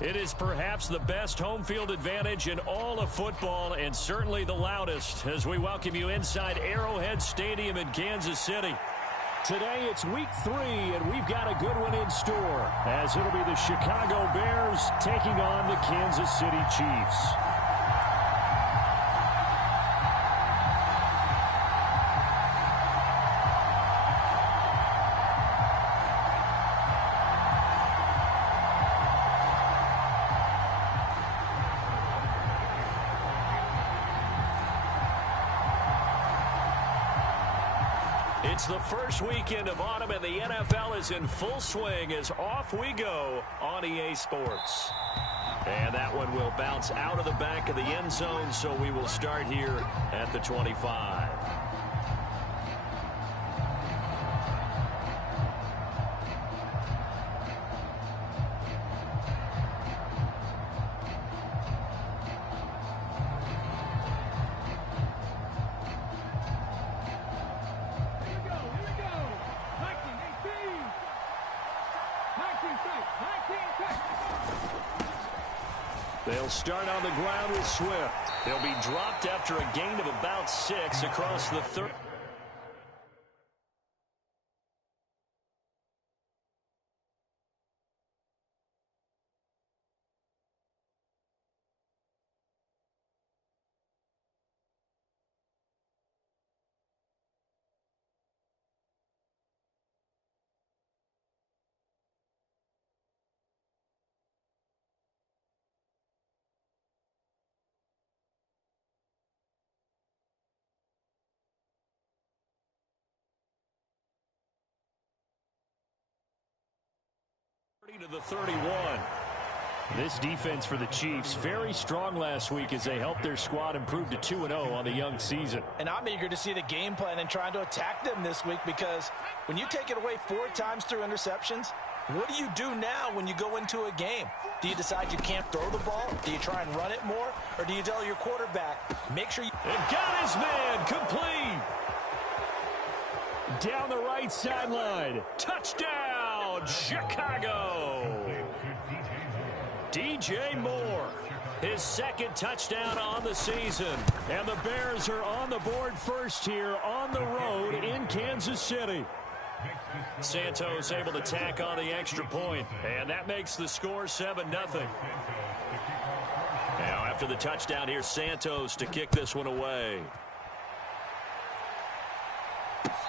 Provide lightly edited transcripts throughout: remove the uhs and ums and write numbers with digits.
It is perhaps the best home field advantage in all of football and certainly the loudest as we welcome you inside Arrowhead Stadium in Kansas City. Today it's week 3 and we've got a good one in store as it'll be the Chicago Bears taking on the Kansas City Chiefs. It's the first weekend of autumn, and the NFL is in full swing as off we go on EA Sports. And that one will bounce out of the back of the end zone, so we will start here at the 25. They'll start on the ground with Swift. They'll be dropped after a gain of about 6 across the third. To the 31. This defense for the Chiefs, very strong last week as they helped their squad improve to 2-0 on the young season. And I'm eager to see the game plan and trying to attack them this week, because when you take it away 4 times through interceptions, what do you do now when you go into a game? Do you decide you can't throw the ball? Do you try and run it more? Or do you tell your quarterback, make sure you... They've got his man complete. Down the right sideline. Touchdown, Chicago. DJ Moore, his second touchdown on the season. And the Bears are on the board first here on the road in Kansas City. Santos able to tack on the extra point, and that makes the score 7-0. Now after the touchdown, here's Santos to kick this one away.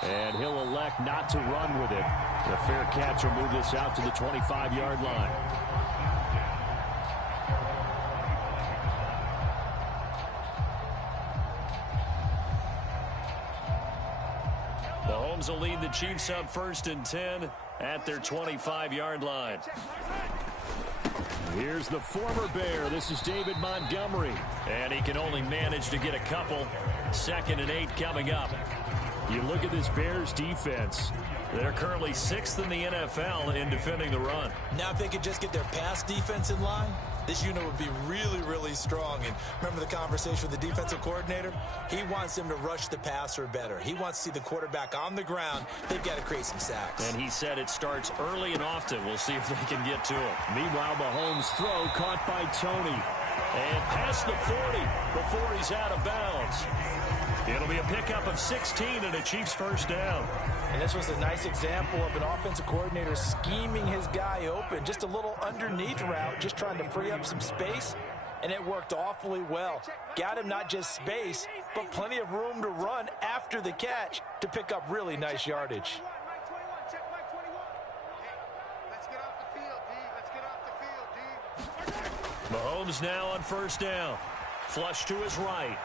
And he'll elect not to run with it. The fair catch will move this out to the 25-yard line. Mahomes will lead the Chiefs up 1st and 10 at their 25-yard line. Here's the former Bear. This is David Montgomery. And he can only manage to get a couple. 2nd and 8 coming up. You look at this Bears defense. They're currently 6th in the NFL in defending the run. Now if they could just get their pass defense in line, this unit would be really, really strong. And remember the conversation with the defensive coordinator? He wants them to rush the passer better. He wants to see the quarterback on the ground. They've got to create some sacks. And he said it starts early and often. We'll see if they can get to it. Meanwhile, Mahomes' throw caught by Tony. And past the 40 before he's out of bounds. It'll be a pickup of 16 and a Chiefs first down. And this was a nice example of an offensive coordinator scheming his guy open. Just a little underneath route, just trying to free up some space. And it worked awfully well. Got him not just space, but plenty of room to run after the catch to pick up really nice yardage. Mahomes now on first down. Flush to his right.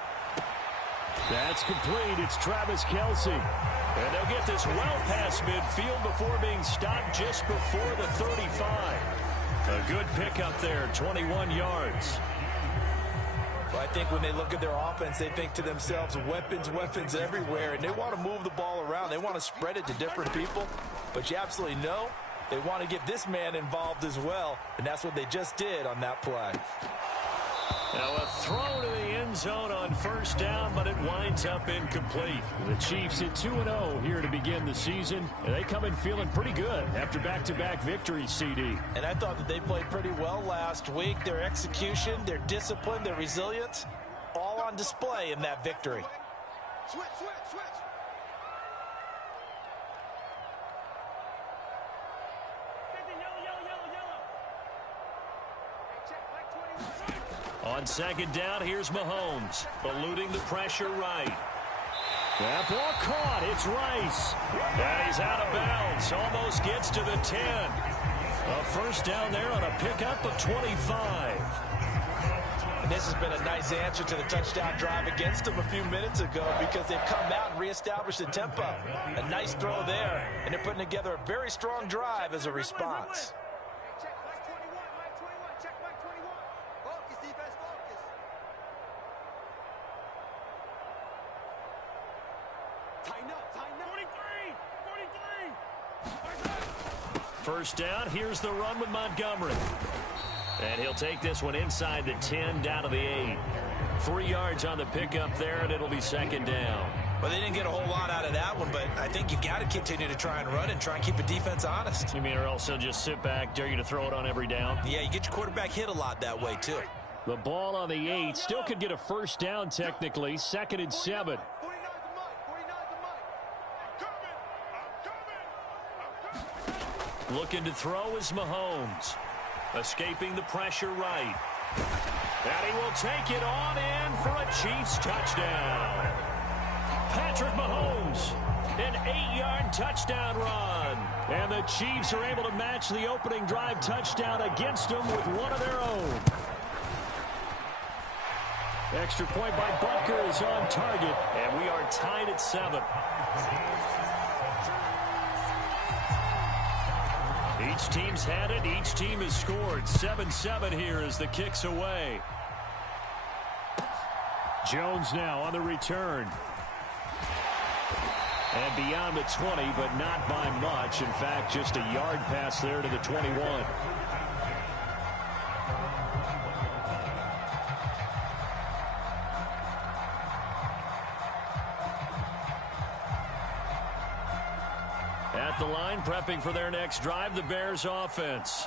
That's complete. It's Travis Kelce. And they'll get this well past midfield before being stopped just before the 35. A good pickup there, 21 yards. Well, I think when they look at their offense, they think to themselves, weapons, weapons everywhere. And they want to move the ball around. They want to spread it to different people. But you absolutely know they want to get this man involved as well. And that's what they just did on that play. Now a throw to the end zone on first down, but it winds up incomplete. The Chiefs at 2-0 here to begin the season. And they come in feeling pretty good after back-to-back victories, CD. And I thought that they played pretty well last week. Their execution, their discipline, their resilience, all on display in that victory. Switch. On second down, here's Mahomes, eluding the pressure right. That ball caught. It's Rice. And he's out of bounds. Almost gets to the 10. A first down there on a pickup of 25. And this has been a nice answer to the touchdown drive against them a few minutes ago because they've come out and reestablished the tempo. A nice throw there, and they're putting together a very strong drive as a response. First down, here's the run with Montgomery. And he'll take this one inside the 10, down to the 8. 3 yards on the pickup there, and it'll be second down. Well, they didn't get a whole lot out of that one, but I think you've got to continue to try and run and try and keep the defense honest. You mean or else they'll just sit back, dare you to throw it on every down? Yeah, you get your quarterback hit a lot that way, too. The ball on the 8, still could get a first down technically, 2nd and 7. Looking to throw is Mahomes. Escaping the pressure right. And he will take it on in for a Chiefs touchdown. Patrick Mahomes, an 8-yard touchdown run. And the Chiefs are able to match the opening drive touchdown against them with one of their own. Extra point by Butker is on target, and we are tied at 7. Each team's had it. Each team has scored. 7-7 here as the kick's away. Jones now on the return. And beyond the 20, but not by much. In fact, just a yard pass there to the 21. At the line, prepping for their next drive, the Bears offense.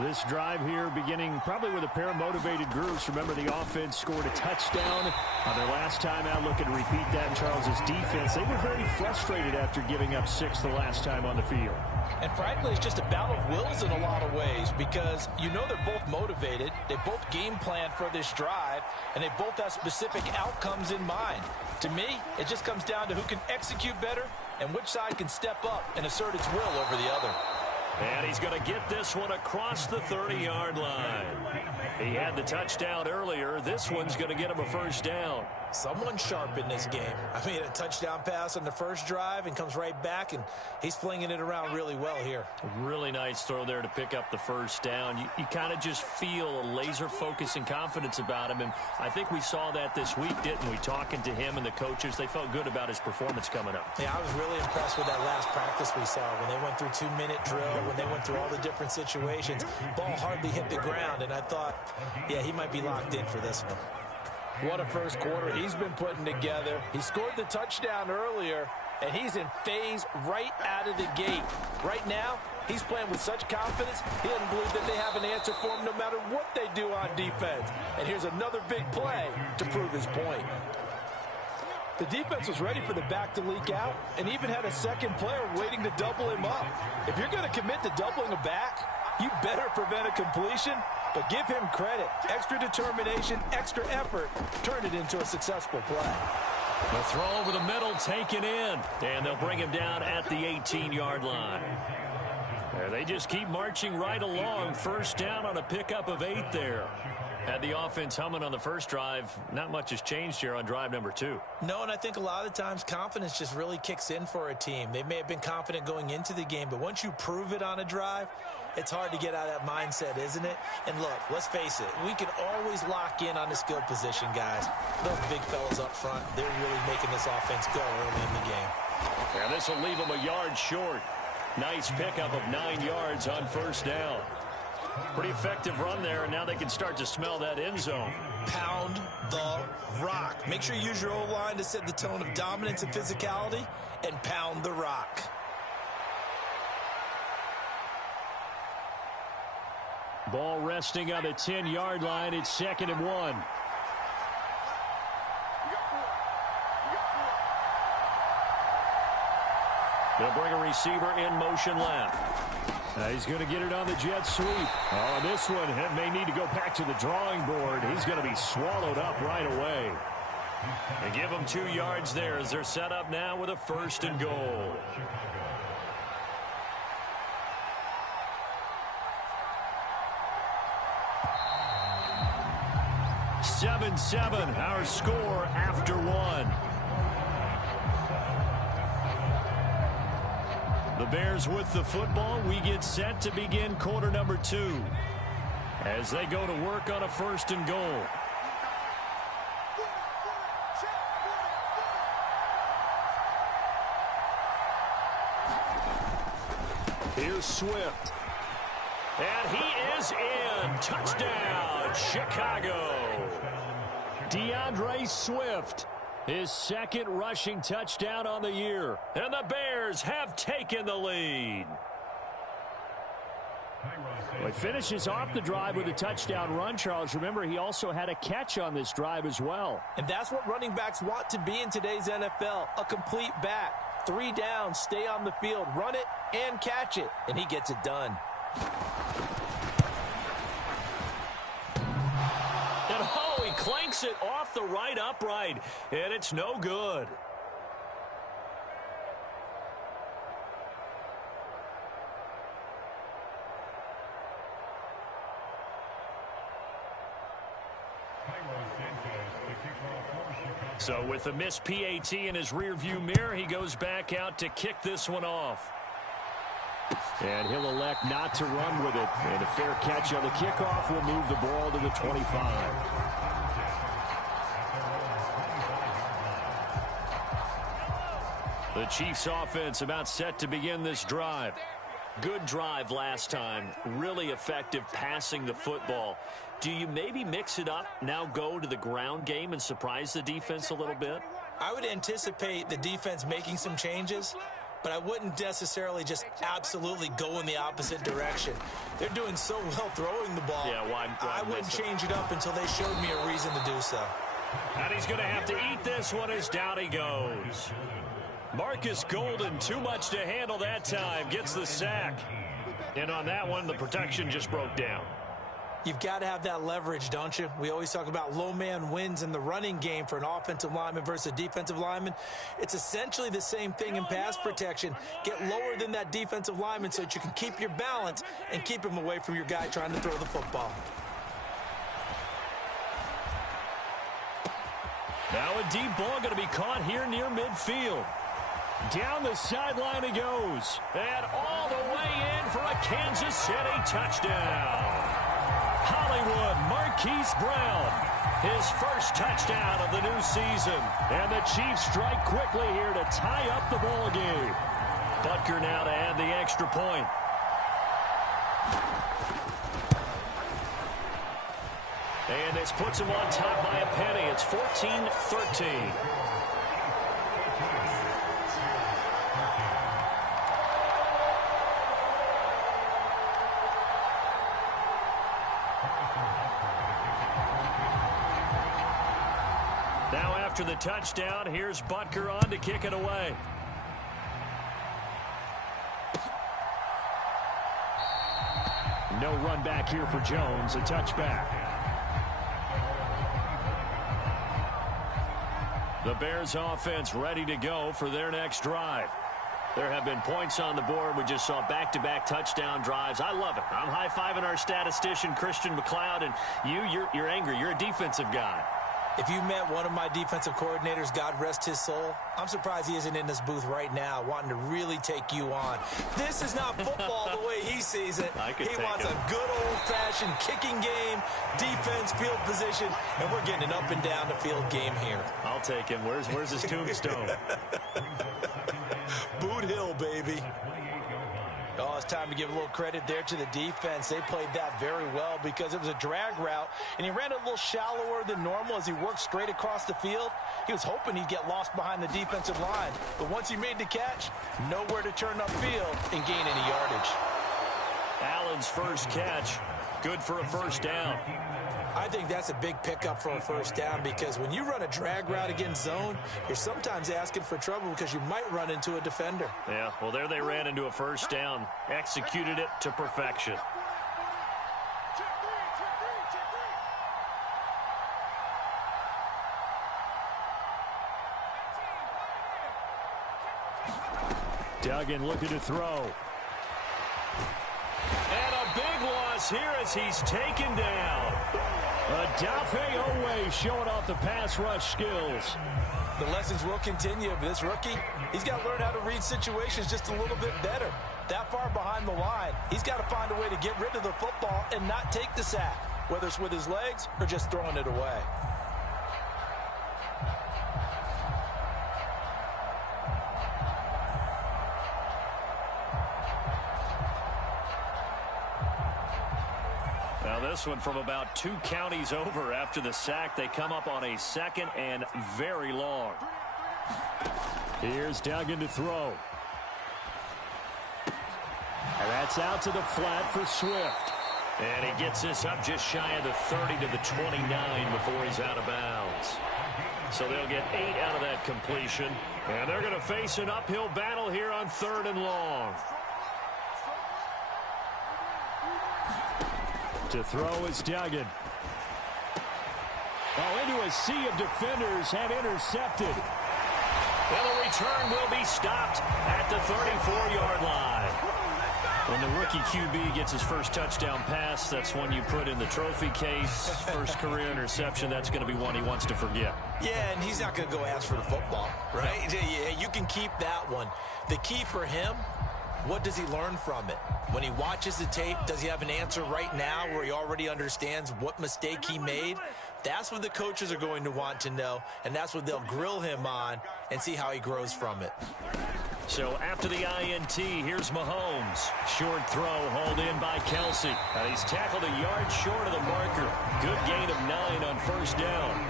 This drive here beginning probably with a pair of motivated groups. Remember, the offense scored a touchdown on their last time out. Looking to repeat that in Charles's defense. They were very frustrated after giving up 6 the last time on the field. And frankly, it's just a battle of wills in a lot of ways because you know they're both motivated. They both game plan for this drive, and they both have specific outcomes in mind. To me, it just comes down to who can execute better and which side can step up and assert its will over the other. And he's going to get this one across the 30-yard line. He had the touchdown earlier. This one's going to get him a first down. Someone sharp in this game. I mean, a touchdown pass on the first drive and comes right back, and he's flinging it around really well here. Really nice throw there to pick up the first down. You kind of just feel a laser focus and confidence about him, and I think we saw that this week, didn't we? Talking to him and the coaches, they felt good about his performance coming up. Yeah, I was really impressed with that last practice we saw when they went through 2-minute drill, when they went through all the different situations. Ball hardly hit the ground, and I thought, yeah, he might be locked in for this one. What a first quarter he's been putting together. He scored the touchdown earlier, and he's in phase right out of the gate. Right now, he's playing with such confidence, he doesn't believe that they have an answer for him no matter what they do on defense. And here's another big play to prove his point. The defense was ready for the back to leak out and even had a second player waiting to double him up. If you're going to commit to doubling a back, you better prevent a completion, but give him credit. Extra determination, extra effort, turned it into a successful play. The throw over the middle taken in, and they'll bring him down at the 18-yard line. They just keep marching right along. First down on a pickup of 8 there. Had the offense humming on the first drive. Not much has changed here on drive number 2. No, and I think a lot of the times confidence just really kicks in for a team. They may have been confident going into the game, but once you prove it on a drive, it's hard to get out of that mindset, isn't it? And look, let's face it, we can always lock in on the skill position, guys. Those big fellas up front, they're really making this offense go early in the game. And this will leave them a yard short. Nice pickup of 9 yards on first down. Pretty effective run there, and now they can start to smell that end zone. Pound the rock. Make sure you use your O-line to set the tone of dominance and physicality, and pound the rock. Ball resting on the 10-yard line. It's 2nd and 1. They'll bring a receiver in motion left. He's going to get it on the jet sweep. Oh, this one may need to go back to the drawing board. He's going to be swallowed up right away. They give him 2 yards there as they're set up now with a 1st and goal. Seven, our score after 1. The Bears with the football. We get set to begin quarter number 2 as they go to work on a 1st and goal. Here's Swift. And he is in. Touchdown, Chicago. DeAndre Swift, his 2nd rushing touchdown on the year. And the Bears have taken the lead. Well, he finishes off the drive with a touchdown run, Charles. Remember, he also had a catch on this drive as well. And that's what running backs want to be in today's NFL, a complete back. 3 down, stay on the field, run it, and catch it. And he gets it done. Clanks it off the right upright, and it's no good. So with the missed PAT in his rearview mirror, he goes back out to kick this one off. And he'll elect not to run with it. And a fair catch on the kickoff will move the ball to the 25. The Chiefs offense about set to begin this drive. Good drive last time. Really effective passing the football. Do you maybe mix it up, now go to the ground game and surprise the defense a little bit? I would anticipate the defense making some changes, but I wouldn't necessarily just absolutely go in the opposite direction. They're doing so well throwing the ball. Yeah, why I wouldn't change it up until they showed me a reason to do so. And he's going to have to eat this one as down he goes. Marcus Golden, too much to handle that time, gets the sack. And on that one, the protection just broke down. You've got to have that leverage, don't you? We always talk about low man wins in the running game for an offensive lineman versus a defensive lineman. It's essentially the same thing in pass protection. Get lower than that defensive lineman so that you can keep your balance and keep him away from your guy trying to throw the football. Now a deep ball going to be caught here near midfield. Down the sideline he goes. And all the way in for a Kansas City touchdown. Hollywood Marquise Brown, his first touchdown of the new season. And the Chiefs strike quickly here to tie up the ball game. Butker now to add the extra point. And this puts him on top by a penny. It's 14-13. Now after the touchdown, here's Butker on to kick it away. No run back here for Jones, a touchback. The Bears offense ready to go for their next drive. There have been points on the board. We just saw back-to-back touchdown drives. I love it. I'm high-fiving our statistician, Christian McLeod, and you're angry. You're a defensive guy. If you met one of my defensive coordinators, God rest his soul, I'm surprised he isn't in this booth right now wanting to really take you on. This is not football the way he sees it. He wants a good old-fashioned kicking game, defense, field position, and we're getting an up and down the field game here. I'll take him. Where's his tombstone? Boot Hill, baby. Oh, it's time to give a little credit there to the defense. They played that very well because it was a drag route, and he ran a little shallower than normal as he worked straight across the field. He was hoping he'd get lost behind the defensive line, but once he made the catch, nowhere to turn upfield and gain any yardage. Allen's first catch, good for a first down. I think that's a big pickup for a first down because when you run a drag route against zone, you're sometimes asking for trouble because you might run into a defender. Yeah, well, there they ran into a first down, executed it to perfection. Duggan looking to throw. And a big loss here as he's taken down. Adafe Owe showing off the pass rush skills. The lessons will continue. This rookie, he's got to learn how to read situations just a little bit better. That far behind the line, he's got to find a way to get rid of the football and not take the sack, whether it's with his legs or just throwing it away. This one from about 2 counties over after the sack. They come up on a second and very long. Here's Duggan to throw. And that's out to the flat for Swift. And he gets this up just shy of the 30 to the 29 before he's out of bounds. So they'll get 8 out of that completion. And they're going to face an uphill battle here on 3rd and long. To throw is Duggan. Oh, into a sea of defenders and intercepted. Well, the return will be stopped at the 34-yard line. When the rookie QB gets his first touchdown pass, that's one you put in the trophy case. First career interception, that's going to be one he wants to forget. Yeah, and he's not going to go ask for the football, right? No. Yeah, you can keep that one. The key for him, what does he learn from it? When he watches the tape, does he have an answer right now where he already understands what mistake he made? That's what the coaches are going to want to know, and that's what they'll grill him on and see how he grows from it. So after the INT, here's Mahomes. Short throw hauled in by Kelsey. And he's tackled a yard short of the marker. Good gain of 9 on first down.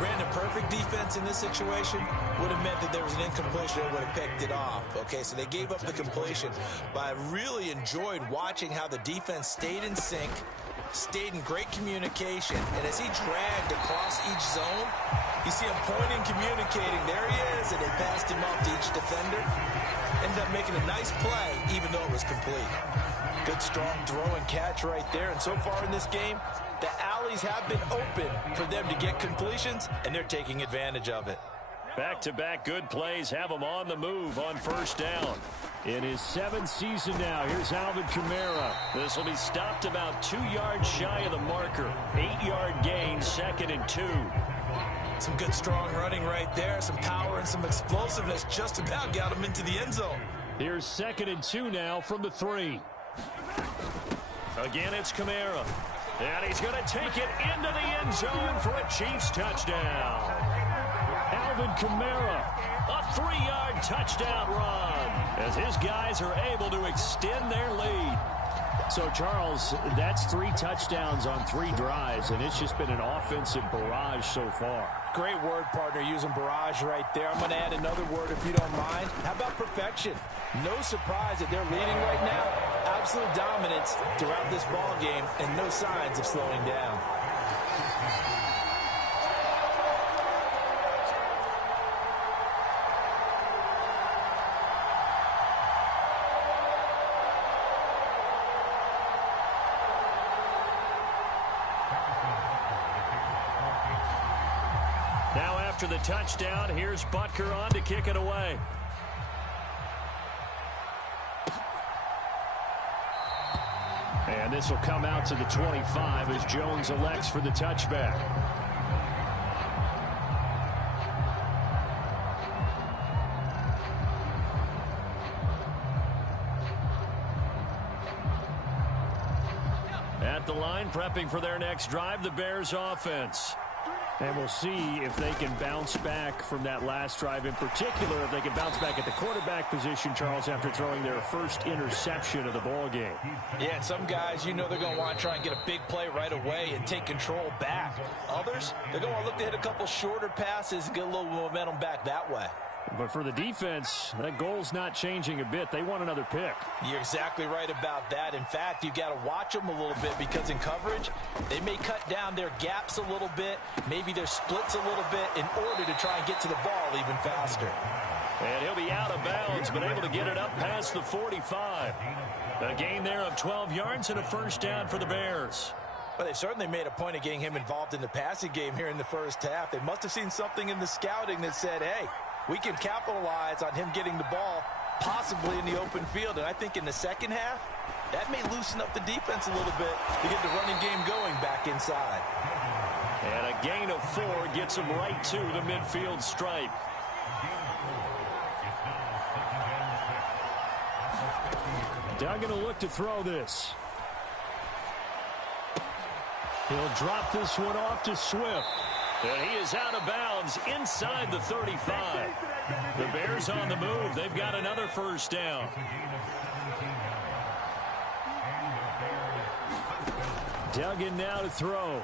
Brandon, perfect defense in this situation would have meant that there was an incompletion and would have picked it off. Okay, so they gave up the completion. But I really enjoyed watching how the defense stayed in sync, stayed in great communication, and as he dragged across each zone, you see him pointing, communicating. There he is, and they passed him off to each defender. Ended up making a nice play, even though it was complete. Good, strong throw and catch right there. And so far in this game, the alleys have been open for them to get completions, and they're taking advantage of it. Back-to-back good plays have him on the move on first down. In his 7th season now, here's Alvin Kamara. This will be stopped about 2 yards shy of the marker. 8-yard gain, 2nd and 2. Some good, strong running right there. Some power and some explosiveness just about got him into the end zone. Here's 2nd and 2 now from the 3. Again, it's Kamara. And he's going to take it into the end zone for a Chiefs touchdown. Alvin Kamara, a 3-yard touchdown run as his guys are able to extend their lead. So, Charles, that's 3 touchdowns on 3 drives, and it's just been an offensive barrage so far. Great word, partner, using barrage right there. I'm going to add another word if you don't mind. How about perfection? No surprise that they're leading right now. Absolute dominance throughout this ball game and no signs of slowing down. Now after the touchdown, here's Butker on to kick it away. And this will come out to the 25 as Jones elects for the touchback. At the line, prepping for their next drive, the Bears offense. And we'll see if they can bounce back from that last drive, in particular, if they can bounce back at the quarterback position, Charles, after throwing their first interception of the ball game. Yeah, and some guys, you know they're going to want to try and get a big play right away and take control back. Others, they're going to want to look to hit a couple shorter passes and get a little momentum back that way. But for the defense, that goal's not changing a bit. They want another pick. You're exactly right about that. In fact, you've got to watch them a little bit because in coverage, they may cut down their gaps a little bit, maybe their splits a little bit in order to try and get to the ball even faster. And he'll be out of bounds, but able to get it up past the 45. A gain there of 12 yards and a first down for the Bears. Well, they certainly made a point of getting him involved in the passing game here in the first half. They must have seen something in the scouting that said, hey, we can capitalize on him getting the ball possibly in the open field. And I think in the second half, that may loosen up the defense a little bit to get the running game going back inside. And a gain of 4 gets him right to the midfield stripe. Duggan will look to throw this. He'll drop this one off to Swift. And he is out of bounds inside the 35. The Bears on the move. They've got another first down. Duggan now to throw.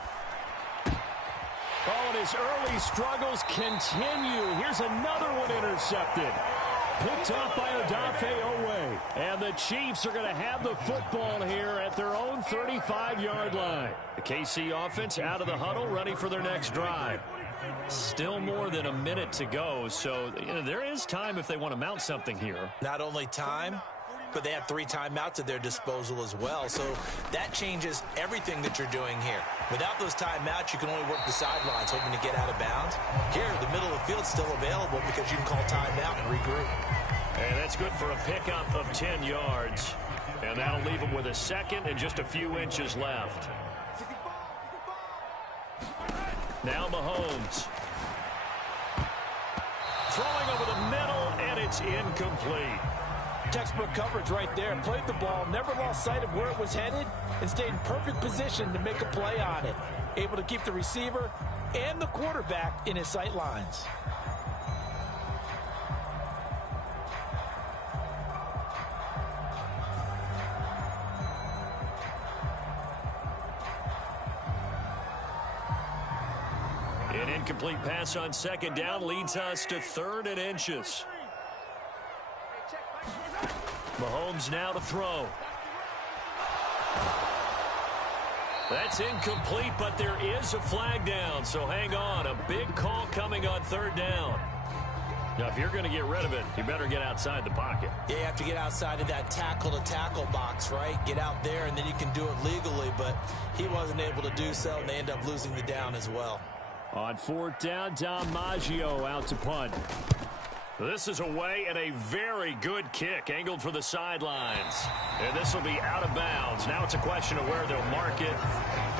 Oh, and his early struggles continue. Here's another one intercepted. Picked off by Odafe Owe. And the Chiefs are going to have the football here at their own 35-yard line. The KC offense out of the huddle, ready for their next drive. Still more than a minute to go, so there is time if they want to mount something here. Not only time, but they have 3 timeouts at their disposal as well, so that changes everything that you're doing here. Without those timeouts, you can only work the sidelines, hoping to get out of bounds. Here, the middle of the field's still available because you can call timeout and regroup. And that's good for a pickup of 10 yards. And that'll leave them with a second and just a few inches left. Now Mahomes. Throwing over the middle, and it's incomplete. Textbook coverage right there. Played the ball, never lost sight of where it was headed, and stayed in perfect position to make a play on it. Able to keep the receiver and the quarterback in his sight lines. An incomplete pass on second down leads us to 3rd and inches. Mahomes now to throw. That's incomplete, but there is a flag down, so hang on. A big call coming on 3rd down. Now, if you're going to get rid of it, you better get outside the pocket. Yeah, you have to get outside of that tackle-to-tackle box, right? Get out there, and then you can do it legally, but he wasn't able to do so, and they end up losing the down as well. On 4th down, Dom Maggio out to punt. This is away and a very good kick angled for the sidelines. And this will be out of bounds. Now it's a question of where they'll mark it.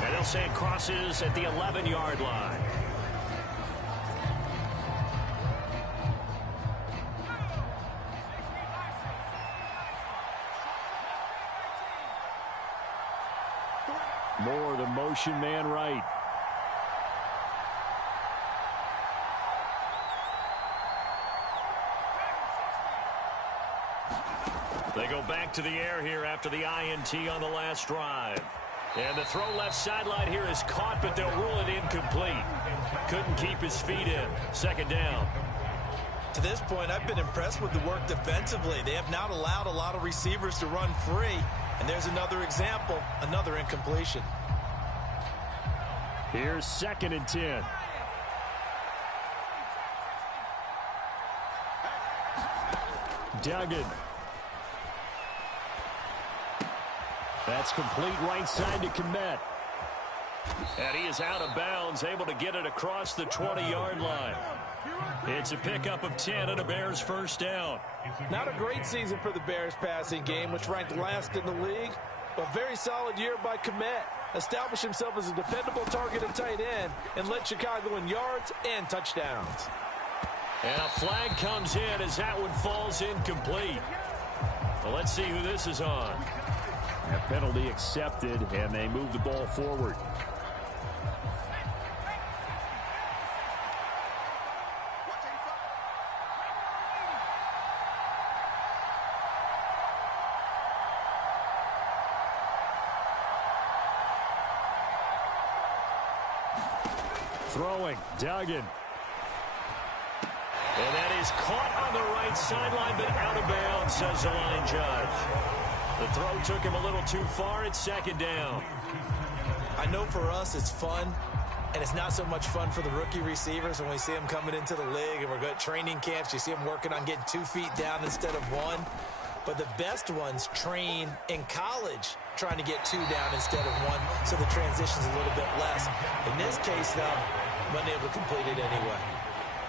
And they'll say it crosses at the 11-yard line. More the motion man right. They go back to the air here after the INT on the last drive. And the throw left sideline here is caught, but they'll rule it incomplete. Couldn't keep his feet in. 2nd down. To this point, I've been impressed with the work defensively. They have not allowed a lot of receivers to run free. And there's another example, another incompletion. Here's 2nd and 10. Duggan. That's complete right side to Kmet. And he is out of bounds, able to get it across the 20-yard line. It's a pickup of 10 and a Bears first down. Not a great season for the Bears passing game, which ranked last in the league. A very solid year by Kmet. Established himself as a dependable target at tight end and led Chicago in yards and touchdowns. And a flag comes in as that one falls incomplete. Well, let's see who this is on. A penalty accepted, and they move the ball forward. Throwing, Duggan. And that is caught on the right sideline, but out of bounds, says the line judge. The throw took him a little too far. It's second down. I know for us it's fun, and it's not so much fun for the rookie receivers when we see them coming into the league and we're going to training camps. You see them working on getting 2 feet down instead of 1. But the best ones train in college trying to get 2 down instead of 1, so the transition's a little bit less. In this case, though, wasn't able to complete it anyway.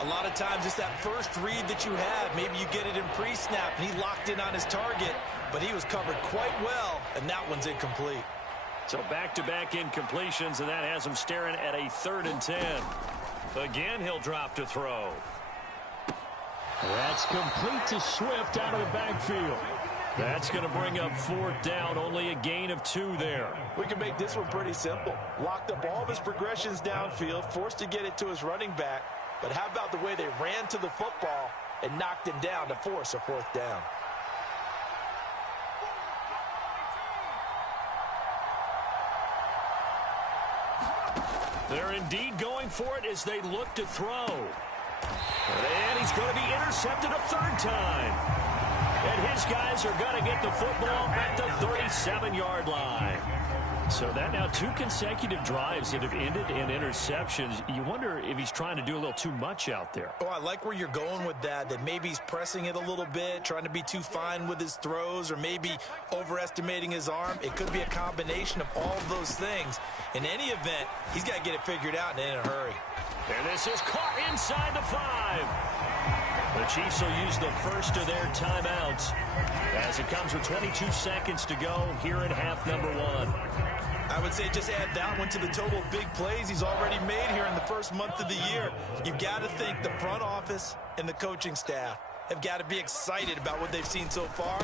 A lot of times it's that first read that you have. Maybe you get it in pre-snap, and he locked in on his target, but he was covered quite well, and that one's incomplete. So back-to-back incompletions, and that has him staring at a 3rd and 10. Again, he'll drop to throw. That's complete to Swift out of the backfield. That's going to bring up 4th down, only a gain of 2 there. We can make this one pretty simple. Locked up all of his progressions downfield, forced to get it to his running back. But how about the way they ran to the football and knocked him down to force a 4th down? They're indeed going for it as they look to throw. And he's going to be intercepted a 3rd time. And his guys are going to get the football at the 37-yard line. So that now 2 consecutive drives that have ended in interceptions. You wonder if he's trying to do a little too much out there. Oh, I like where you're going with that maybe he's pressing it a little bit, trying to be too fine with his throws, or maybe overestimating his arm. It could be a combination of all of those things. In any event, he's got to get it figured out and in a hurry. And this is caught inside the 5. The Chiefs will use the first of their timeouts as it comes with 22 seconds to go here in half number 1. I would say just add that one to the total big plays he's already made here in the first month of the year. You've got to think the front office and the coaching staff have got to be excited about what they've seen so far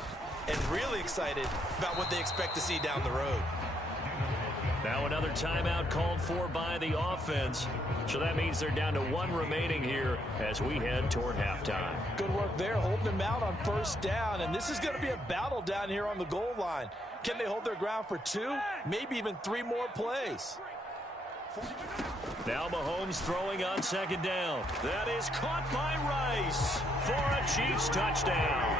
and really excited about what they expect to see down the road. Now another timeout called for by the offense. So that means they're down to 1 remaining here as we head toward halftime. Good work there, holding them out on 1st down. And this is going to be a battle down here on the goal line. Can they hold their ground for 2, maybe even 3 more plays? Now Mahomes throwing on 2nd down. That is caught by Rice for a Chiefs touchdown.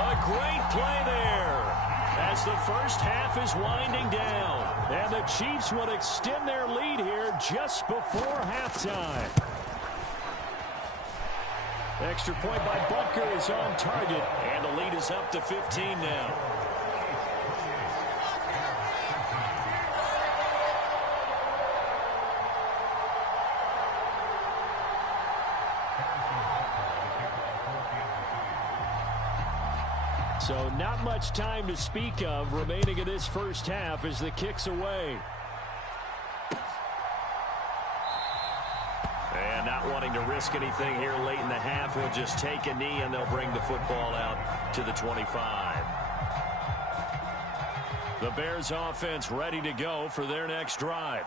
A great play there as the first half is winding down. And the Chiefs will extend their lead here just before halftime. Extra point by Butker is on target, and the lead is up to 15 now. So not much time to speak of remaining in this first half as the kick's away. And not wanting to risk anything here late in the half, he'll just take a knee and they'll bring the football out to the 25. The Bears offense ready to go for their next drive.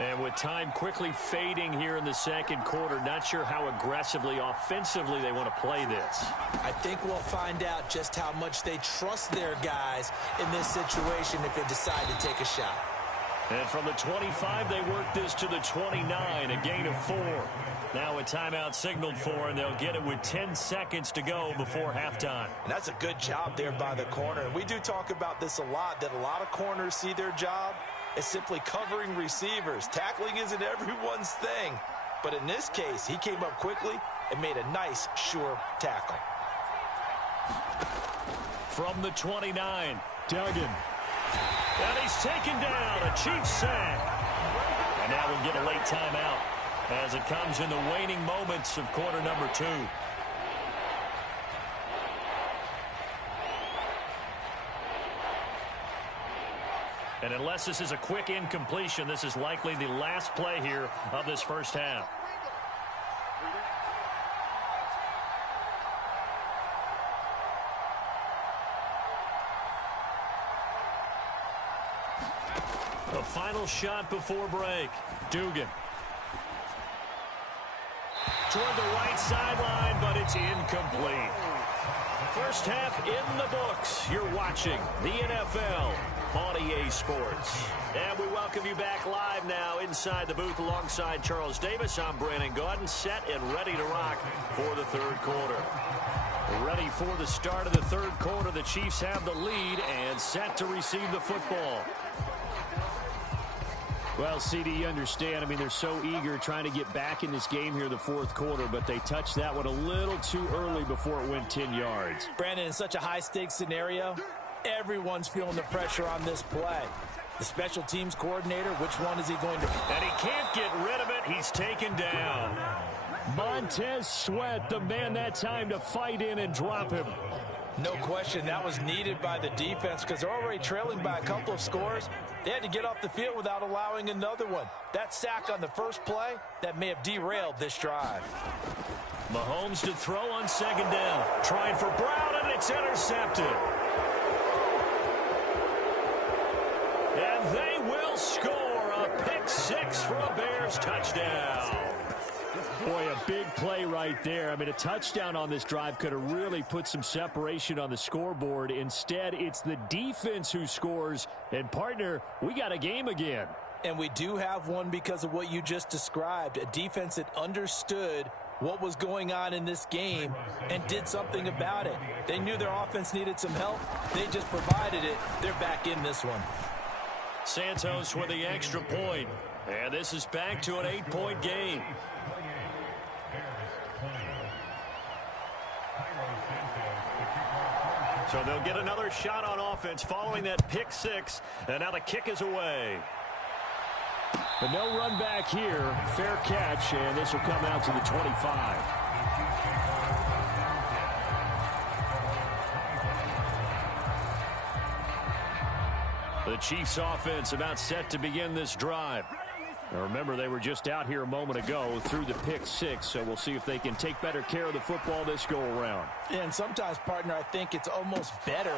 And with time quickly fading here in the second quarter, not sure how aggressively, offensively they want to play this. I think we'll find out just how much they trust their guys in this situation if they decide to take a shot. And from the 25, they work this to the 29, a gain of 4. Now a timeout signaled for, and they'll get it with 10 seconds to go before halftime. And that's a good job there by the corner. And we do talk about this a lot, that a lot of corners see their job as simply covering receivers. Tackling isn't everyone's thing. But in this case, he came up quickly and made a nice, sure tackle. From the 29, Duggan. And he's taken down, a Chiefs sack. And now we'll get a late timeout as it comes in the waning moments of quarter number 2. And unless this is a quick incompletion, this is likely the last play here of this first half. The final shot before break. Dugan. Toward the right sideline, but it's incomplete. First half in the books. You're watching the NFL on EA Sports. And we welcome you back live now inside the booth alongside Charles Davis. I'm Brandon Gaudin, set and ready to rock for the third quarter. Ready for the start of the third quarter. The Chiefs have the lead and set to receive the football. Well, CD, you understand. I mean, they're so eager trying to get back in this game here in the fourth quarter, but they touched that one a little too early before it went 10 yards. Brandon, in such a high-stakes scenario, everyone's feeling the pressure on this play. The special teams coordinator, which one is he going to... And he can't get rid of it. He's taken down. Montez Sweat, the man that time to fight in and drop him. No question, that was needed by the defense because they're already trailing by a couple of scores. They had to get off the field without allowing another one. That sack on the first play, that may have derailed this drive. Mahomes to throw on second down. Trying for Brown, and it's intercepted. And they will score a pick six for a Bears touchdown. Boy, a big play right there. I mean, a touchdown on this drive could have really put some separation on the scoreboard. Instead, it's the defense who scores. And, partner, we got a game again. And we do have one because of what you just described. A defense that understood what was going on in this game and did something about it. They knew their offense needed some help. They just provided it. They're back in this one. Santos with the extra point. And this is back to an 8-point game. So they'll get another shot on offense following that pick six. And now the kick is away. But no run back here. Fair catch, and this will come out to the 25. The Chiefs offense about set to begin this drive. Now remember, they were just out here a moment ago through the pick six, so we'll see if they can take better care of the football this go around. And sometimes, partner, I think it's almost better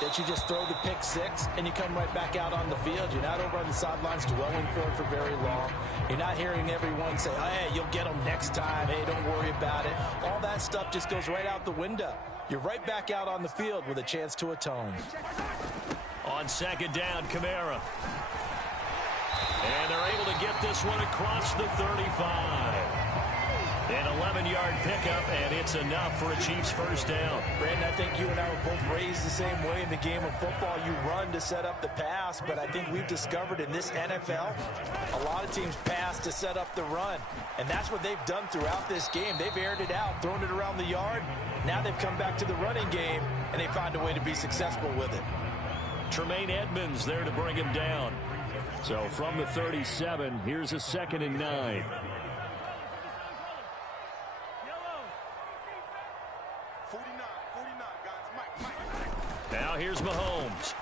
that you just throw the pick six and you come right back out on the field. You're not over on the sidelines dwelling for it for very long. You're not hearing everyone say, oh, hey, you'll get them next time. Hey, don't worry about it. All that stuff just goes right out the window. You're right back out on the field with a chance to atone. On second down, Kamara. And they're able to get this one across the 35. An 11-yard pickup, and it's enough for a Chiefs first down. Brandon, I think you and I were both raised the same way in the game of football. You run to set up the pass, but I think we've discovered in this NFL, a lot of teams pass to set up the run. And that's what they've done throughout this game. They've aired it out, thrown it around the yard. Now they've come back to the running game, and they find a way to be successful with it. Tremaine Edmonds there to bring him down. So from the 37, here's a 2nd and 9. Now here's Mahomes.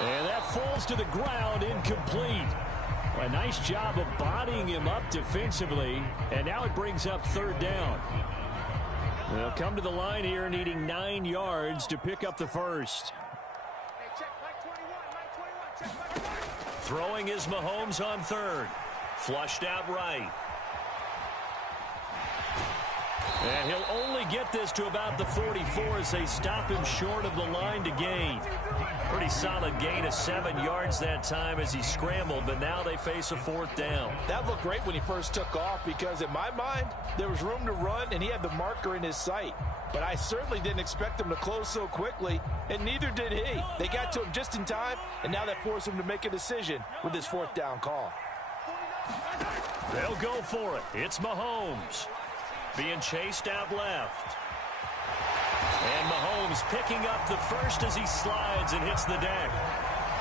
And that falls to the ground, incomplete. A nice job of bodying him up defensively, and now it brings up third down. They'll come to the line here needing 9 yards to pick up the first. Throwing is Mahomes on third. Flushed out right. And he'll only get this to about the 44 as they stop him short of the line to gain. Pretty solid gain of 7 yards that time as he scrambled, but now they face a fourth down. That looked great when he first took off because in my mind, there was room to run and he had the marker in his sight. But I certainly didn't expect him to close so quickly, and neither did he. They got to him just in time, and now that forced him to make a decision with his fourth down call. They'll go for it. It's Mahomes being chased out left. And Mahomes picking up the first as he slides and hits the deck.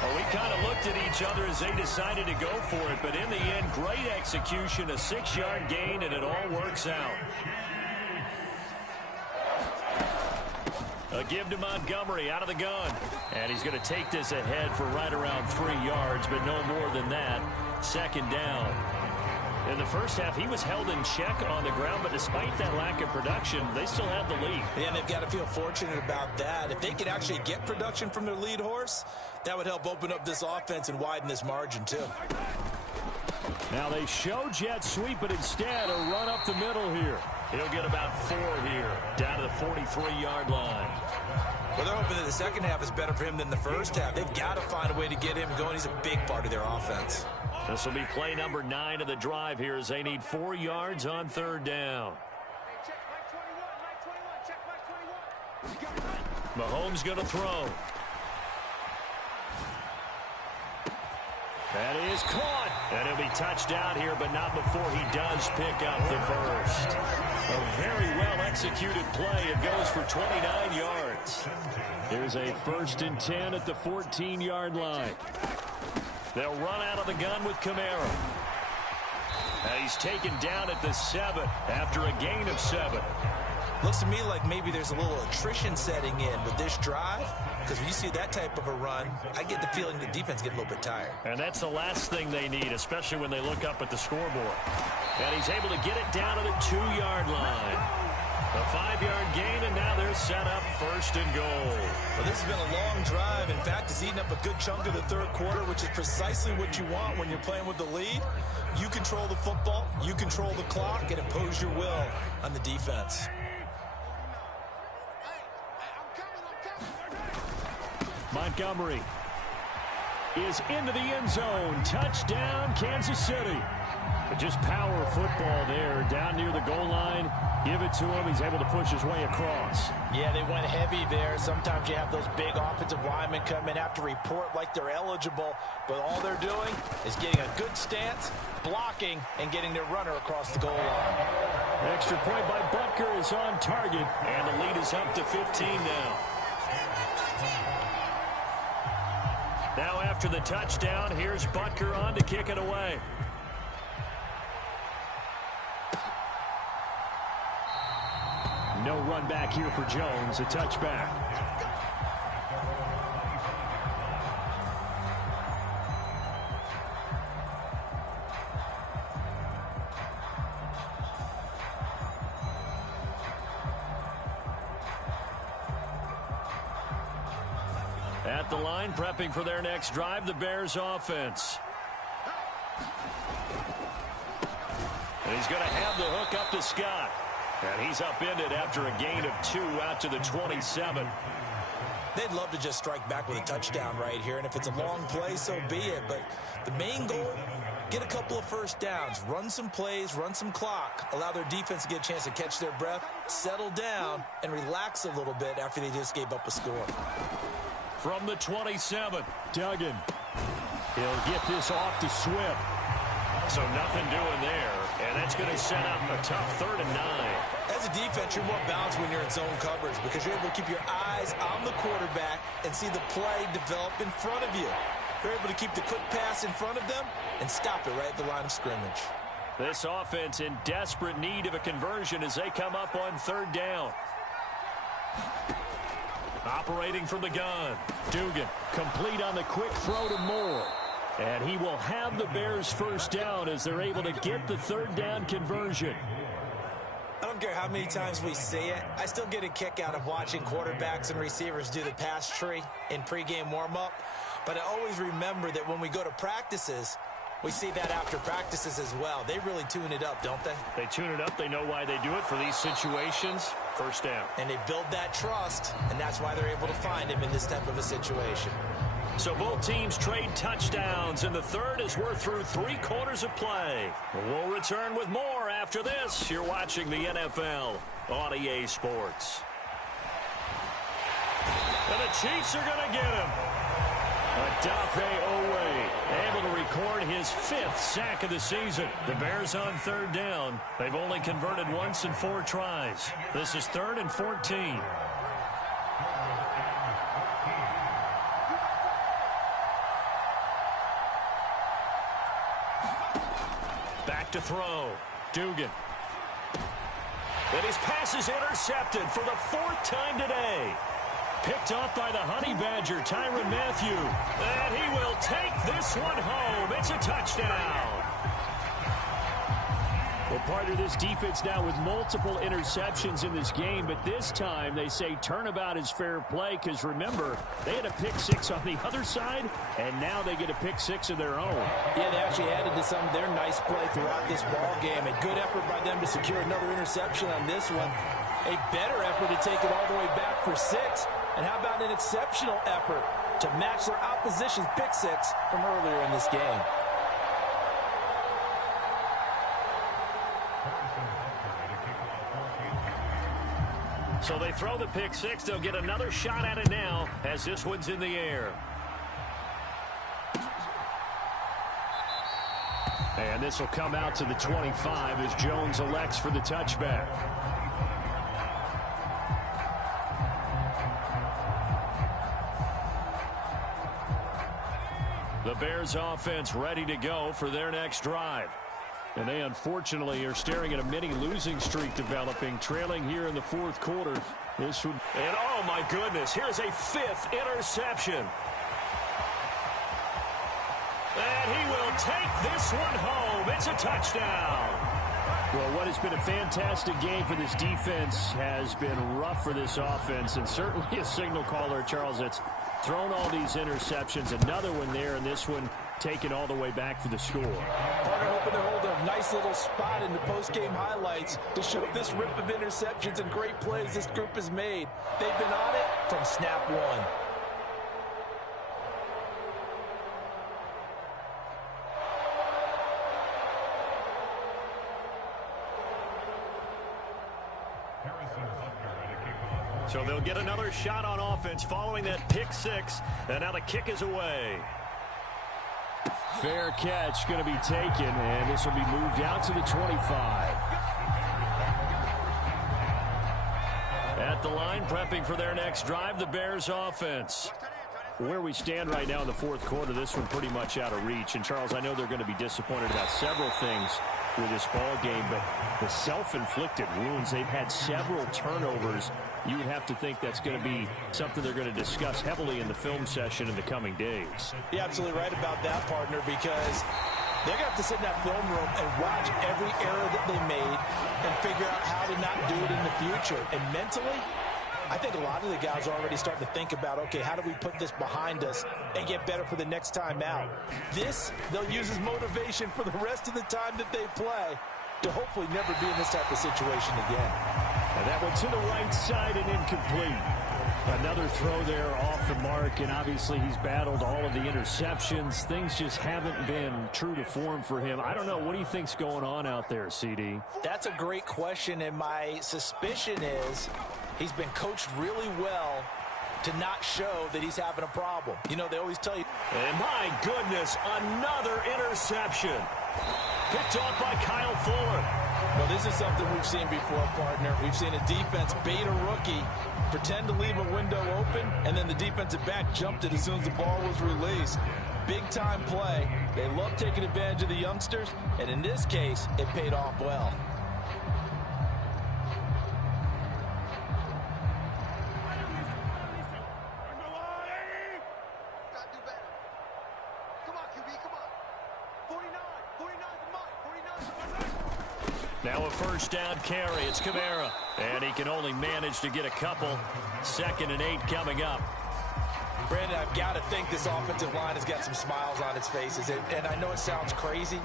Well, we kind of looked at each other as they decided to go for it, but in the end, great execution, a 6-yard gain, and it all works out. A give to Montgomery out of the gun. And he's going to take this ahead for right around 3 yards, but no more than that. Second down. In the first half, he was held in check on the ground, but despite that lack of production, they still had the lead. And they've got to feel fortunate about that. If they could actually get production from their lead horse, that would help open up this offense and widen this margin, too. Now they show jet sweep, but instead a run up the middle here. He'll get about 4 here, down to the 43-yard line. Well, they're hoping that the second half is better for him than the first half. They've got to find a way to get him going. He's a big part of their offense. This will be play number 9 of the drive here as they need 4 yards on third down. Mahomes going to throw. That is caught. And he'll be touchdown here, but not before he does pick up the first. A very well-executed play. It goes for 29 yards. Here's a 1st and 10 at the 14-yard line. They'll run out of the gun with Kamara. And he's taken down at the 7 after a gain of 7. Looks to me like maybe there's a little attrition setting in with this drive, because when you see that type of a run, I get the feeling the defense gets a little bit tired. And that's the last thing they need, especially when they look up at the scoreboard. And he's able to get it down to the 2-yard line. A 5-yard gain, and now they're set up 1st and goal. Well, this has been a long drive. In fact, it's eaten up a good chunk of the third quarter, which is precisely what you want when you're playing with the lead. You control the football, you control the clock, and impose your will on the defense. Montgomery is into the end zone. Touchdown, Kansas City. But just power football there down near the goal line. Give it to him. He's able to push his way across. Yeah, they went heavy there. Sometimes you have those big offensive linemen come in, have to report like they're eligible, but all they're doing is getting a good stance, blocking, and getting their runner across the goal line. Extra point by Butker is on target. And the lead is up to 15 now. Now after the touchdown, here's Butker on to kick it away. No run back here for Jones. A touchback. At the line, prepping for their next drive, the Bears offense. And he's going to have the hook up to Scott. And he's upended after a gain of 2 out to the 27. They'd love to just strike back with a touchdown right here, and if it's a long play, so be it. But the main goal, get a couple of first downs, run some plays, run some clock, allow their defense to get a chance to catch their breath, settle down, and relax a little bit after they just gave up a score. From the 27, Duggan. He'll get this off to Swift. So nothing doing there, and that's going to set up a tough 3rd and 9. As a defense, you're more balanced when you're in zone coverage because you're able to keep your eyes on the quarterback and see the play develop in front of you. You're able to keep the quick pass in front of them and stop it right at the line of scrimmage. This offense in desperate need of a conversion as they come up on 3rd down. Operating from the gun, Dugan complete on the quick throw to Moore. And he will have the Bears first down as they're able to get the 3rd down conversion. I don't care how many times we see it. I still get a kick out of watching quarterbacks and receivers do the pass tree in pregame warm-up. But I always remember that when we go to practices, we see that after practices as well. They really tune it up, don't they? They tune it up. They know why they do it for these situations. First down. And they build that trust, and that's why they're able to find him in this type of a situation. So both teams trade touchdowns, and the third as we're through 3 quarters of play. We'll return with more after this. You're watching the NFL on EA Sports. And the Chiefs are going to get him. Odafe Oweh able to record his 5th sack of the season. The Bears on 3rd down. They've only converted once in 4 tries. This is 3rd and 14. Back to throw. Dugan. And his pass is intercepted for the 4th time today. Picked off by the Honey Badger, Tyrann Mathieu. And he will take this one home. It's a touchdown. Well, Partner, this defense now with multiple interceptions in this game, but this time they say turnabout is fair play because, remember, they had a pick six on the other side, and now they get a pick six of their own. Yeah, they actually added to some of their nice play throughout this ball game. A good effort by them to secure another interception on this one. A better effort to take it all the way back for 6. And how about an exceptional effort to match their opposition's pick six from earlier in this game? So they throw the pick six. They'll get another shot at it now as this one's in the air. And this will come out to the 25 as Jones elects for the touchback. The Bears offense ready to go for their next drive. And they, unfortunately, are staring at a mini losing streak developing, trailing here in the fourth quarter. This would... And, oh, my goodness, here's a 5th interception. And he will take this one home. It's a touchdown. Well, what has been a fantastic game for this defense has been rough for this offense, and certainly a signal caller, Charles, that's thrown all these interceptions. Another one there, and this one taken all the way back for the score. Partner hoping to hold a nice little spot in the post-game highlights to show this rip of interceptions and great plays this group has made. They've been on it from snap one. So they'll get another shot on offense following that pick six, and now the kick is away. Fair catch going to be taken, and this will be moved out to the 25. At the line, prepping for their next drive, the Bears offense. Where we stand right now in the fourth quarter, this one pretty much out of reach. And, Charles, I know they're going to be disappointed about several things with this ball game, but the self-inflicted wounds, they've had several turnovers. You would have to think that's going to be something they're going to discuss heavily in the film session in the coming days. You're absolutely right about that, partner, because they're going to have to sit in that film room and watch every error that they made and figure out how to not do it in the future. And mentally, I think a lot of the guys are already starting to think about, okay, how do we put this behind us and get better for the next time out? This, they'll use as motivation for the rest of the time that they play to hopefully never be in this type of situation again. And that one to the right side and incomplete. Another throw there off the mark, and obviously he's battled all of the interceptions. Things just haven't been true to form for him. I don't know. What do you think's going on out there, CD? That's a great question, and my suspicion is he's been coached really well to not show that he's having a problem. You know, they always tell you. And my goodness, another interception. Picked off by Kyle Fuller. Well, this is something we've seen before, partner. We've seen a defense bait a rookie, pretend to leave a window open, and then the defensive back jumped it as soon as the ball was released. Big-time play. They love taking advantage of the youngsters, and in this case, it paid off well. Now a first down carry. It's Kamara. And he can only manage to get a couple. 2nd and 8 coming up. Brandon, I've got to think this offensive line has got some smiles on its faces. And I know it sounds crazy,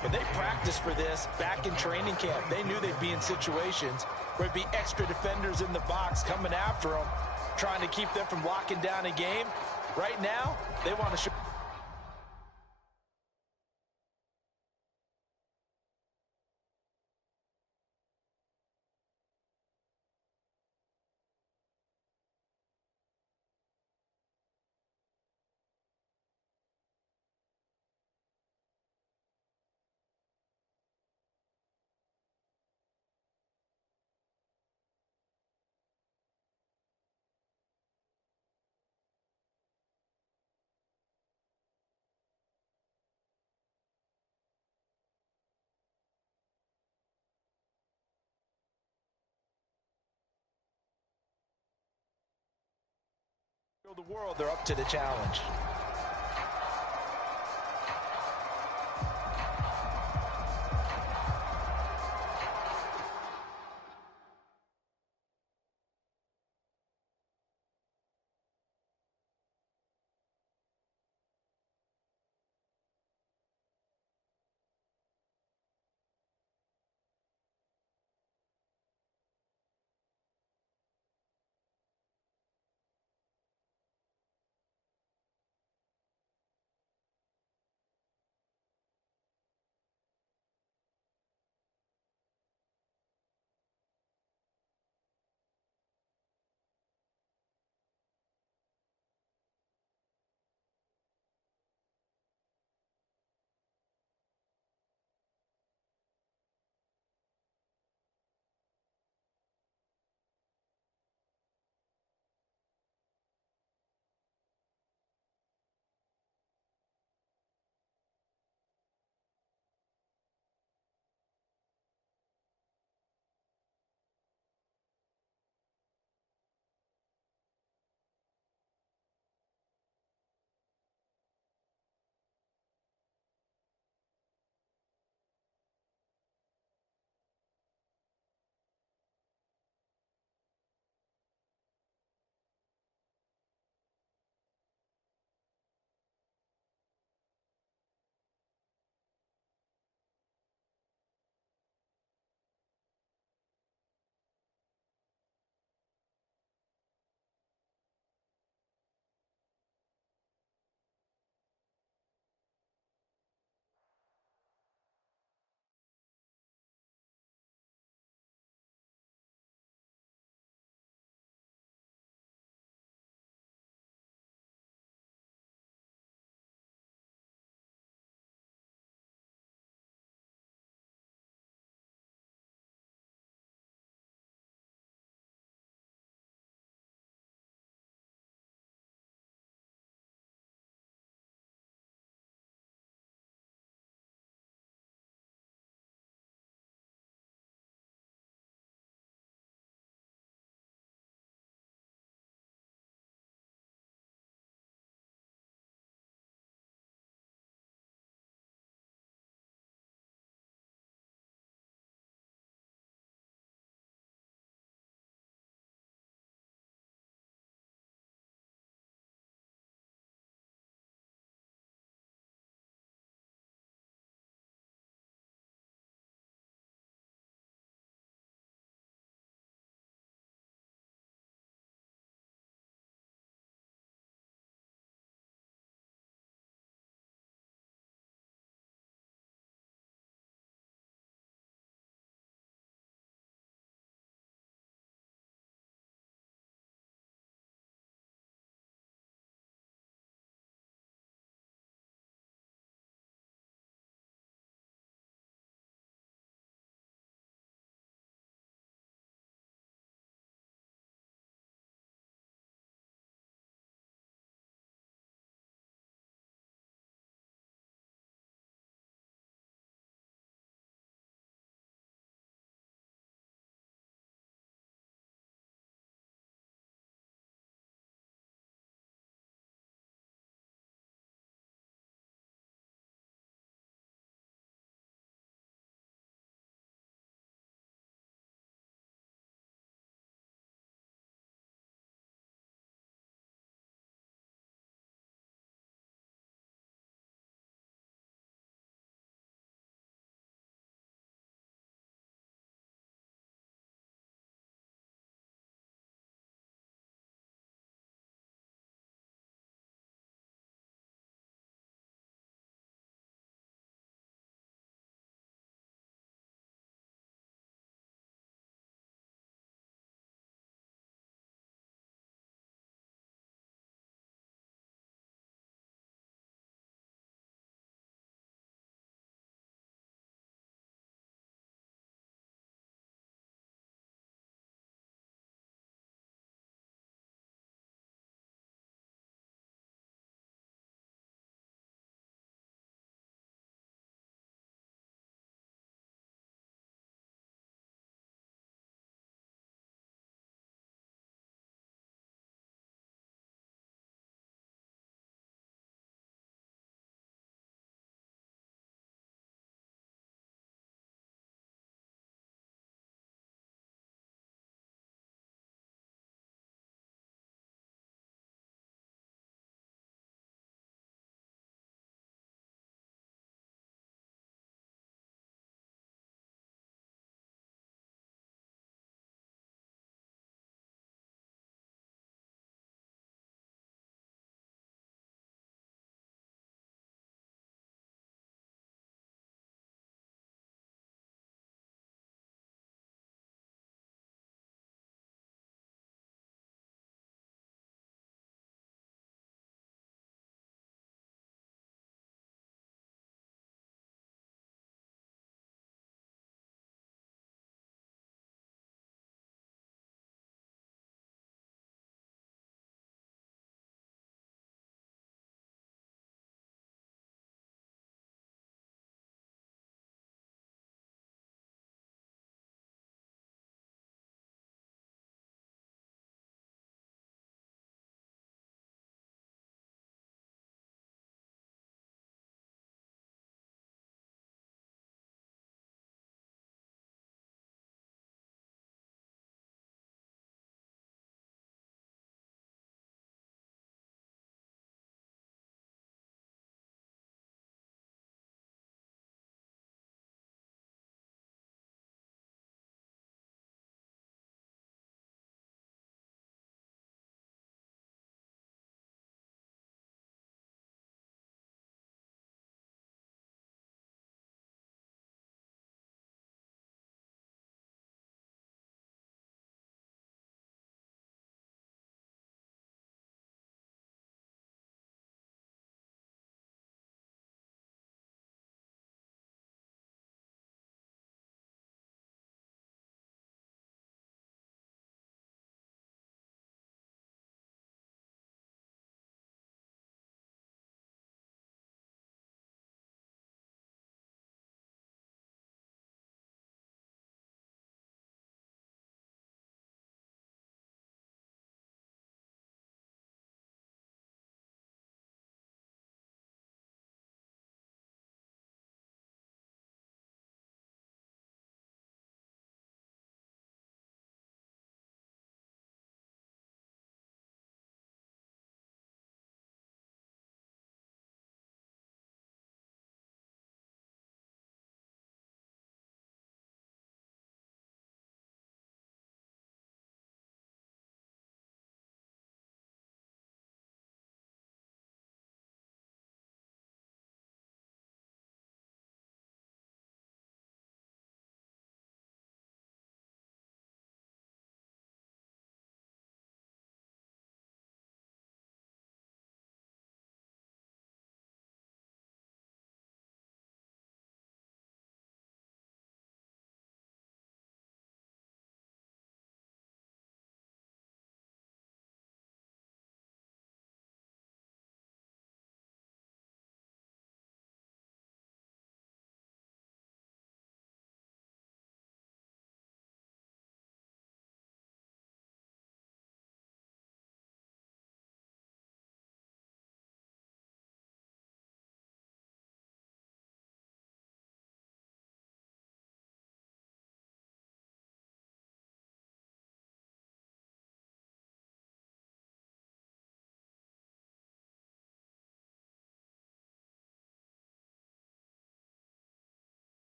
but they practiced for this back in training camp. They knew they'd be in situations where it'd be extra defenders in the box coming after them, trying to keep them from locking down a game. Right now, they want to show. The world, they're up to the challenge.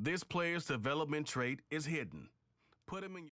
This player's development trait is hidden. Put him in